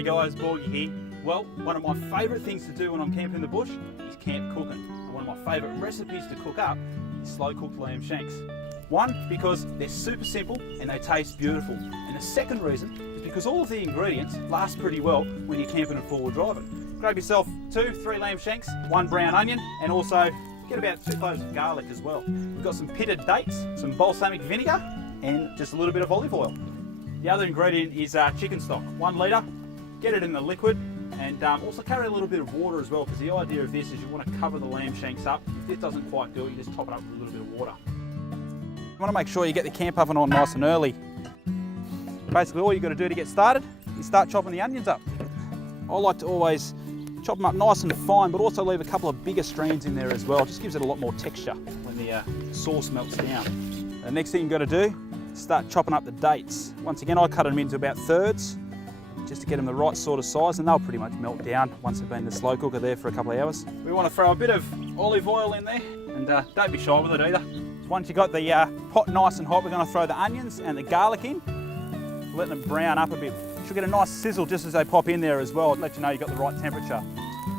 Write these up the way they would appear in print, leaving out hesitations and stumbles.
G'day guys, Borgy here. Well, one of my favourite things to do when I'm camping in the bush is camp cooking. And one of my favourite recipes to cook up is slow cooked lamb shanks. One, because they're super simple and they taste beautiful. And the second reason is because all of the ingredients last pretty well when you're camping and forward driving. Grab yourself 2-3 lamb shanks, 1 brown onion, and also get about 2 cloves of garlic as well. We've got some pitted dates, some balsamic vinegar, and just a little bit of olive oil. The other ingredient is chicken stock, 1 litre. Get it in the liquid, and also carry a little bit of water as well, because the idea of this is you want to cover the lamb shanks up. If this doesn't quite do it, you just top it up with a little bit of water. You want to make sure you get the camp oven on nice and early. Basically all you've got to do to get started is start chopping the onions up. I like to always chop them up nice and fine, but also leave a couple of bigger strands in there as well. It just gives it a lot more texture when the sauce melts down. The next thing you've got to do, start chopping up the dates. Once again, I cut them into about thirds just to get them the right sort of size, and they'll pretty much melt down once they've been in the slow cooker there for a couple of hours. We want to throw a bit of olive oil in there, and don't be shy with it either. Once you've got the pot nice and hot, we're going to throw the onions and the garlic in, letting them brown up a bit. You'll get a nice sizzle just as they pop in there as well. It'll let you know you've got the right temperature.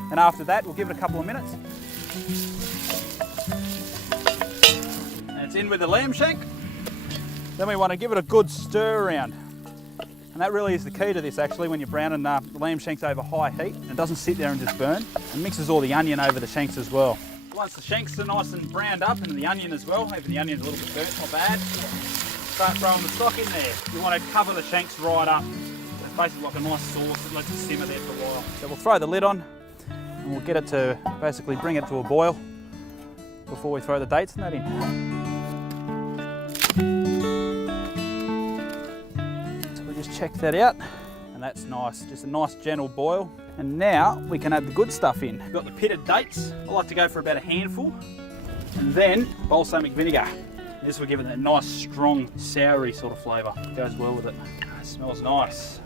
And after that, we'll give it a couple of minutes. And it's in with the lamb shank. Then we want to give it a good stir around. And that really is the key to this actually, when you're browning the lamb shanks over high heat. It doesn't sit there and just burn. It mixes all the onion over the shanks as well. Once the shanks are nice and browned up, and the onion as well, even the onion's a little bit burnt, not bad, start throwing the stock in there. You want to cover the shanks right up. It's basically like a nice sauce that lets it simmer there for a while. So we'll throw the lid on, and we'll get it to basically bring it to a boil before we throw the dates and that in. Just check that out, and that's nice, just a nice gentle boil. And now we can add the good stuff in. We've got the pitted dates. I like to go for about a handful, and then balsamic vinegar. This will give it that nice strong soury sort of flavour. It goes well with it. It smells nice.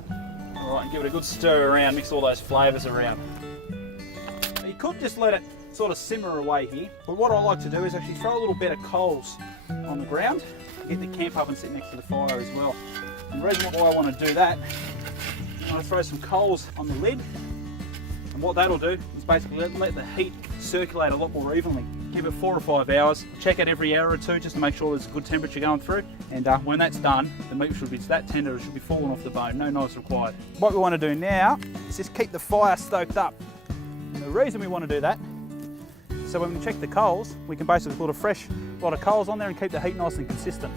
All right, and give it a good stir around, mix all those flavours around. You could just let it sort of simmer away here, but what I like to do is actually throw a little bit of coals on the ground and get the camp oven sitting next to the fire as well. And the reason why I want to do that, I want to throw some coals on the lid, and what that'll do is basically let the heat circulate a lot more evenly. Give it 4 or 5 hours, check it every hour or two just to make sure there's a good temperature going through, and when that's done, the meat should be that tender it should be falling off the bone, no knives required. What we want to do now is just keep the fire stoked up, and the reason we want to do that, so when we check the coals, we can basically put a fresh lot of coals on there and keep the heat nice and consistent.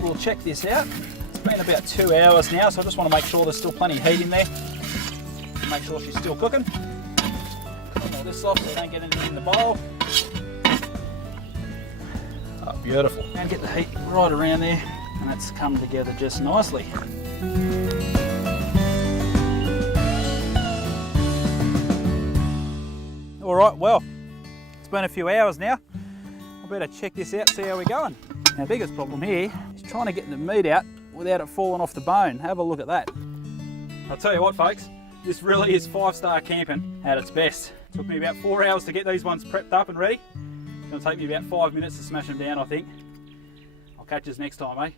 We'll check this out. It's been about 2 hours now, so I just want to make sure there's still plenty of heat in there. Make sure she's still cooking. Clean all this off so we don't get anything in the bowl. Oh, beautiful. And get the heat right around there, and that's come together just nicely. All right, well, it's been a few hours now. I better check this out, see how we're going. Our biggest problem here is trying to get the meat out without it falling off the bone. Have a look at that. I'll tell you what, folks, this really is 5-star camping at its best. It took me about 4 hours to get these ones prepped up and ready. It's going to take me about 5 minutes to smash them down, I think. I'll catch us next time, eh?